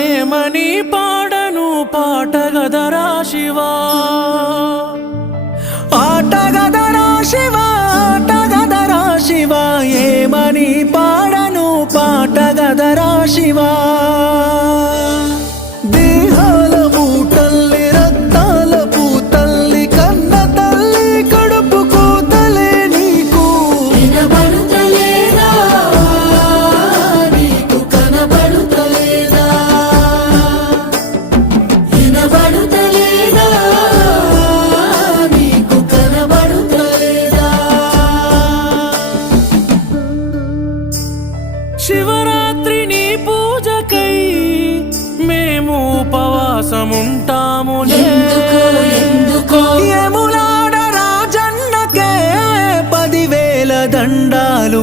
ఏమని పాడను పాటగదరా శివా ఆటగదరా శివా ఆటగదరా శివా ఏమని పాడను పాటగదరా శివా దేహాల పూటల్లి రక్తాల పూతల్లి కన్న తల్లి కడుపు కూతలే నీకు వినబడుతలేదా నీకు కనబడుతలేదా వినబడుతలేదా నీకు కనబడుతలేదా శివరాత్రి నీ పూజకై మేము ఉపవాసముంటాములే